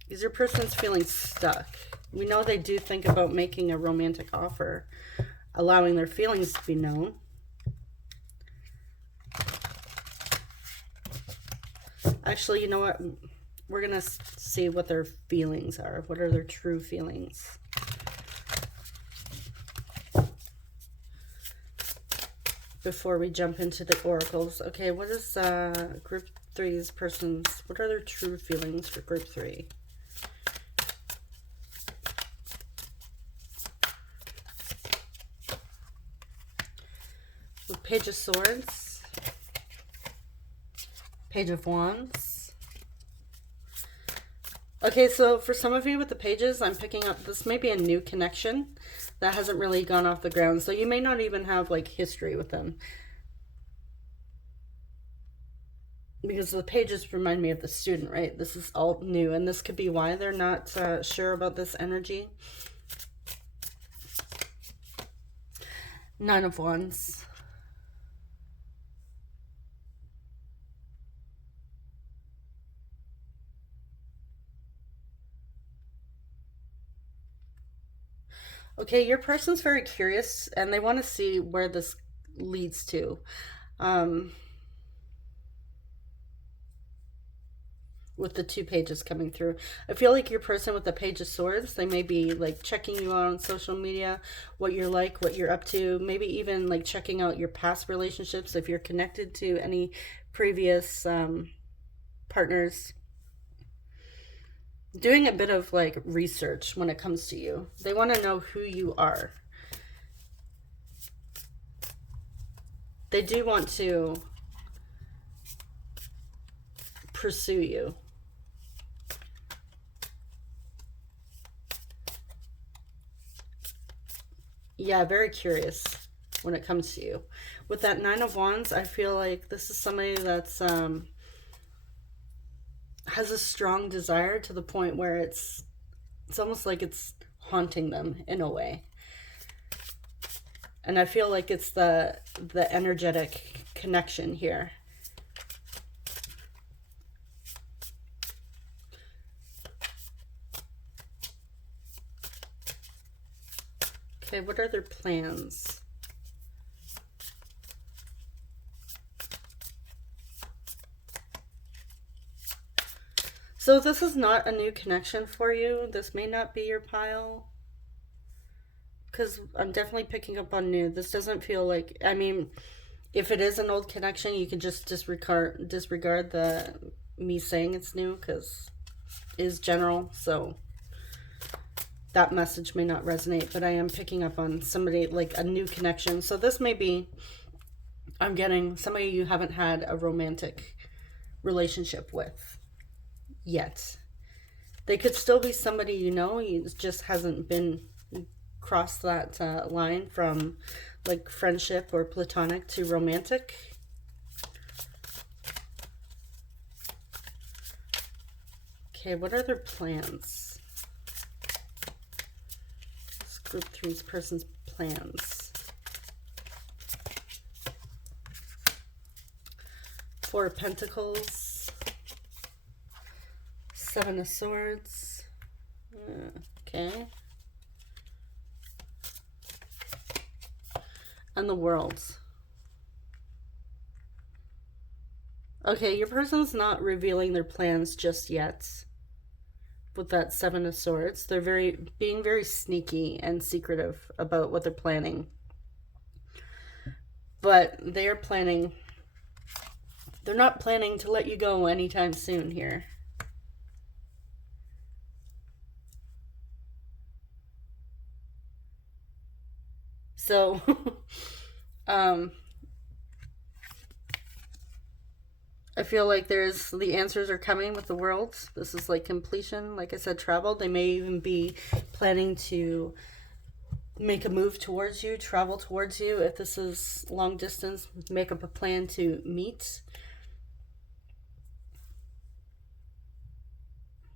Is your person's feeling stuck? We know they do think about making a romantic offer, allowing their feelings to be known. Actually, you know what? We're going to see what their feelings are. What are their true feelings? Before we jump into the oracles. Okay, what is group 3's person's, what are their true feelings for group 3? With Page of Swords, Page of Wands. Okay, so for some of you with the pages, I'm picking up, this may be a new connection that hasn't really gone off the ground. So you may not even have like history with them, because the pages remind me of the student, right? This is all new, and this could be why they're not sure about this energy. Nine of Wands. Okay, your person's very curious and they want to see where this leads to. With the 2 pages coming through, I feel like your person with the Page of Swords, they may be like checking you out on social media, what you're like, what you're up to, maybe even like checking out your past relationships if you're connected to any previous partners. Doing a bit of like research when it comes to you. They want to know who you are. They do want to pursue you. Yeah, very curious when it comes to you. With that Nine of Wands, I feel like this is somebody that's has a strong desire to the point where it's almost like it's haunting them in a way. And I feel like it's the energetic connection here. Okay, what are their plans? So this is not a new connection for you. This may not be your pile. Because I'm definitely picking up on new. This doesn't feel like, I mean, if it is an old connection, you can just disregard the me saying it's new, because it is general. So that message may not resonate, but I am picking up on somebody, like a new connection. So this may be, I'm getting somebody you haven't had a romantic relationship with yet. They could still be somebody you know, you just hasn't been crossed that line from like friendship or platonic to romantic. Okay, what are their plans? This group three's person's plans. Four of Pentacles. Seven of Swords. Okay. And the World. Okay, your person's not revealing their plans just yet. With that Seven of Swords, they're being very sneaky and secretive about what they're planning. But they are planning. They're not planning to let you go anytime soon here. So, I feel like the answers are coming with the World. This is like completion. Like I said, travel. They may even be planning to make a move towards you, travel towards you. If this is long distance, make up a plan to meet.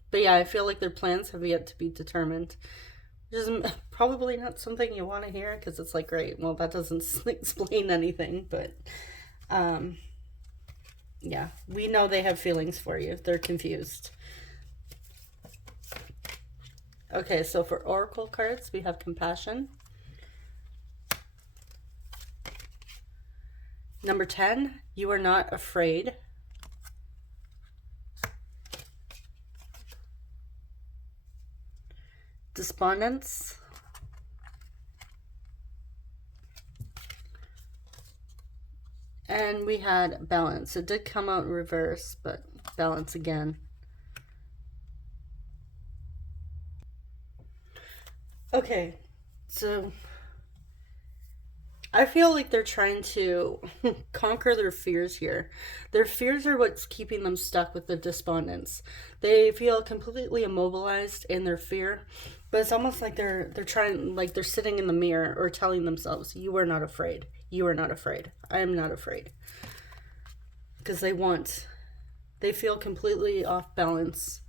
But yeah, I feel like their plans have yet to be determined. Which is probably not something you want to hear, because it's like, great, well, that doesn't explain anything. But yeah, we know they have feelings for you. They're confused. Okay, so for Oracle cards, we have Compassion. Number 10, you are not afraid. Despondence. And we had Balance. It did come out in reverse, but Balance again. Okay, so I feel like they're trying to conquer their fears here. Their fears are what's keeping them stuck with the despondence. They feel completely immobilized in their fear, but it's almost like they're trying, like they're sitting in the mirror or telling themselves, you are not afraid. You are not afraid. I am not afraid. Because they feel completely off balance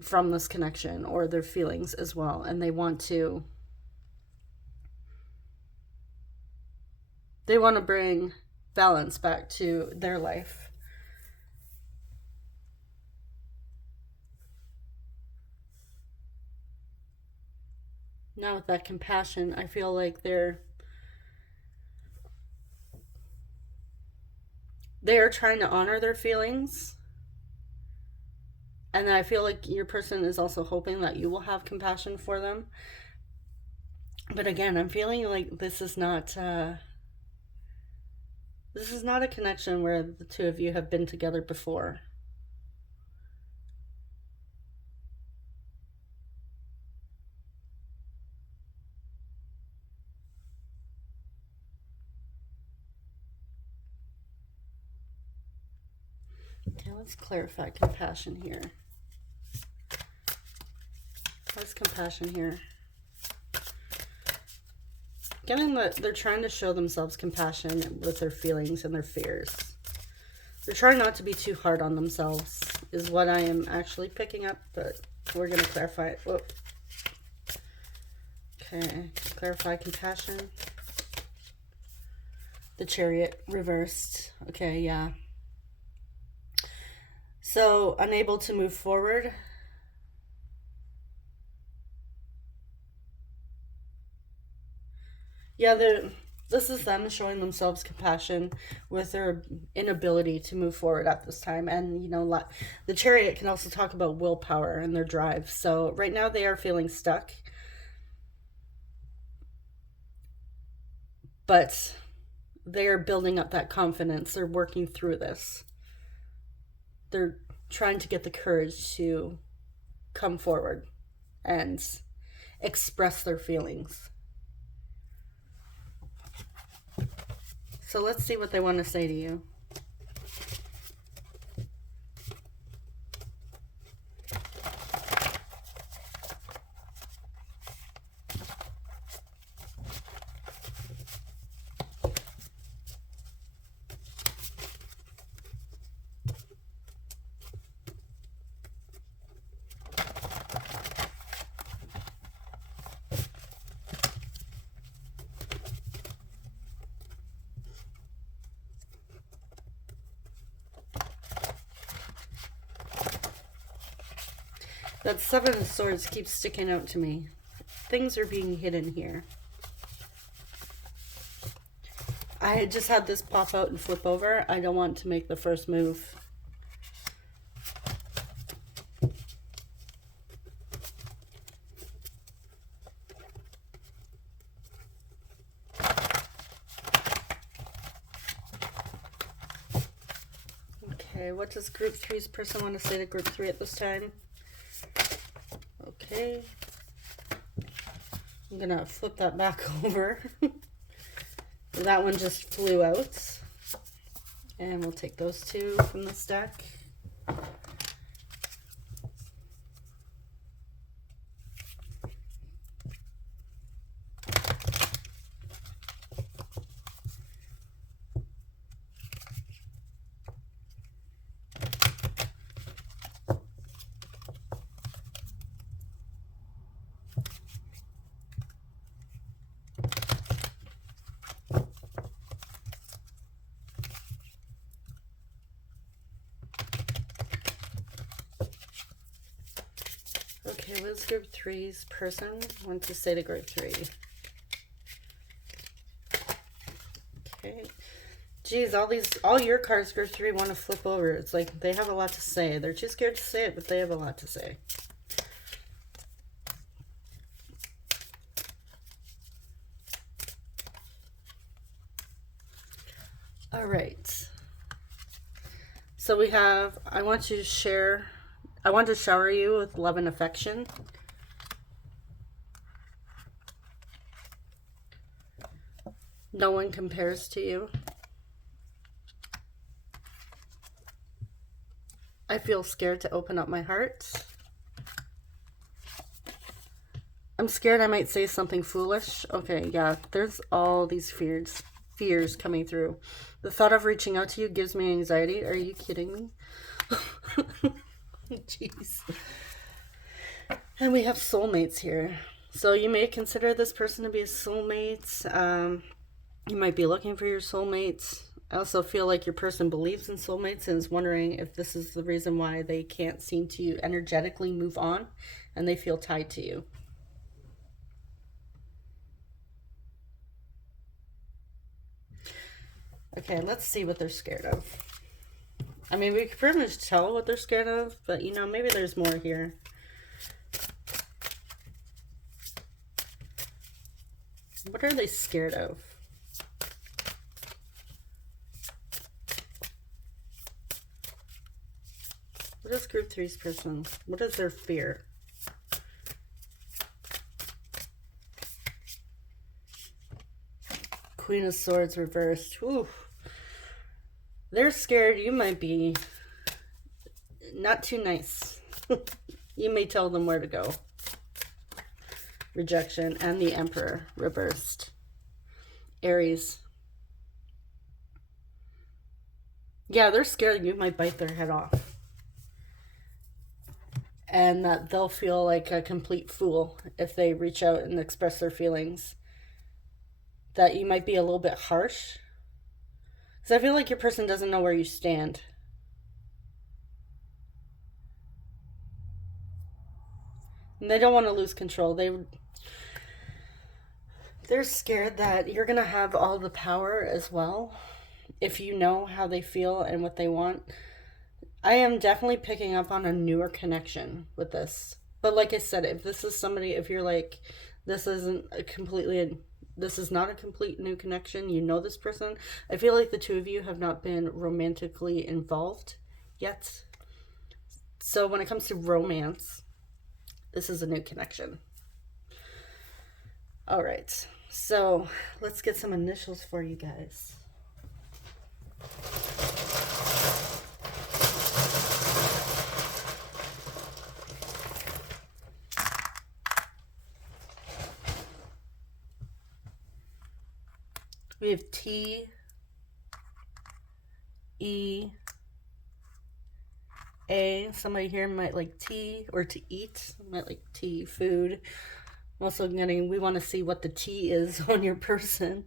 from this connection, or their feelings as well, and they want to bring balance back to their life. Now with that Compassion, I feel like they're trying to honor their feelings. And I feel like your person is also hoping that you will have compassion for them. But again, I'm feeling like this is not a connection where the two of you have been together before. Okay, let's clarify compassion here. What's compassion here? Getting that they're trying to show themselves compassion with their feelings and their fears. They're trying not to be too hard on themselves, is what I am actually picking up, but we're going to clarify it. Whoop. Okay, clarify compassion. The Chariot reversed. Okay, yeah. So, unable to move forward. Yeah, this is them showing themselves compassion with their inability to move forward at this time. And, you know, the Chariot can also talk about willpower and their drive. So right now they are feeling stuck. But they are building up that confidence. They're working through this. They're trying to get the courage to come forward and express their feelings. So let's see what they want to say to you. That Seven of Swords keeps sticking out to me. Things are being hidden here. I just had this pop out and flip over. I don't want to make the first move. Okay, what does Group 3's person want to say to Group 3 at this time? Okay. I'm going to flip that back over. That one just flew out. And we'll take those two from this deck. Okay, what's Group 3's person want to say to Group 3? Okay. Geez, all your cards, Group 3, want to flip over. It's like they have a lot to say. They're too scared to say it, but they have a lot to say. All right. So we have, I want to shower you with love and affection. No one compares to you. I feel scared to open up my heart. I'm scared I might say something foolish. Okay, yeah, there's all these fears coming through. The thought of reaching out to you gives me anxiety. Are you kidding me? Jeez. And we have soulmates here. So you may consider this person to be a soulmate. You might be looking for your soulmates. I also feel like your person believes in soulmates and is wondering if this is the reason why they can't seem to energetically move on and they feel tied to you. Okay, let's see what they're scared of. I mean, we can pretty much tell what they're scared of, but, you know, maybe there's more here. What are they scared of? What is Group 3's person? What is their fear? Queen of Swords reversed. Ooh. They're scared you might be not too nice. You may tell them where to go. Rejection and the Emperor reversed. Aries. Yeah, they're scared you might bite their head off. And that they'll feel like a complete fool if they reach out and express their feelings. That you might be a little bit harsh. Because I feel like your person doesn't know where you stand. And they don't want to lose control. They're scared that you're going to have all the power as well. If you know how they feel and what they want. I am definitely picking up on a newer connection with this. But like I said, if this is somebody, if you're like, this is not a complete new connection, you know this person, I feel like the two of you have not been romantically involved yet. So when it comes to romance, this is a new connection. All right, so let's get some initials for you guys. We have T, E, A. Somebody here might like tea or to eat. Might like tea, food. I'm also we want to see what the T is on your person.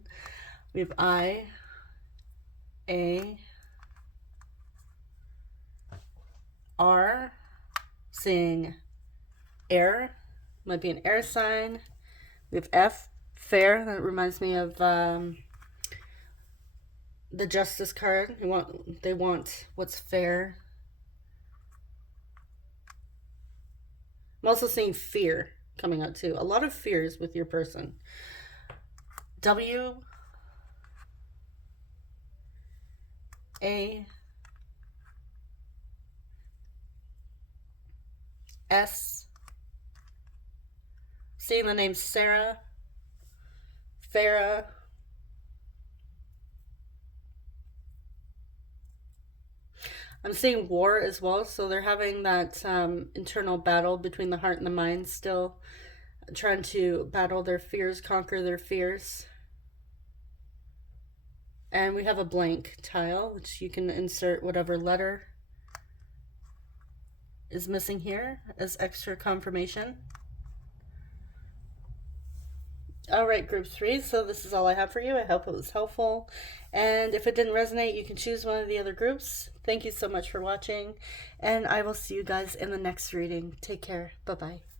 We have I, A, R, seeing air. Might be an air sign. We have F, fair. That reminds me of the Justice card. They want what's fair. I'm also seeing fear coming out too. A lot of fears with your person. W, A, S. Seeing the name Sarah, Farah. I'm seeing war as well, so they're having that internal battle between the heart and the mind still, trying to battle their fears, conquer their fears. And we have a blank tile, which you can insert whatever letter is missing here as extra confirmation. All right, group 3, so this is all I have for you. I hope it was helpful. And if it didn't resonate, you can choose one of the other groups. Thank you so much for watching, and I will see you guys in the next reading. Take care. Bye-bye.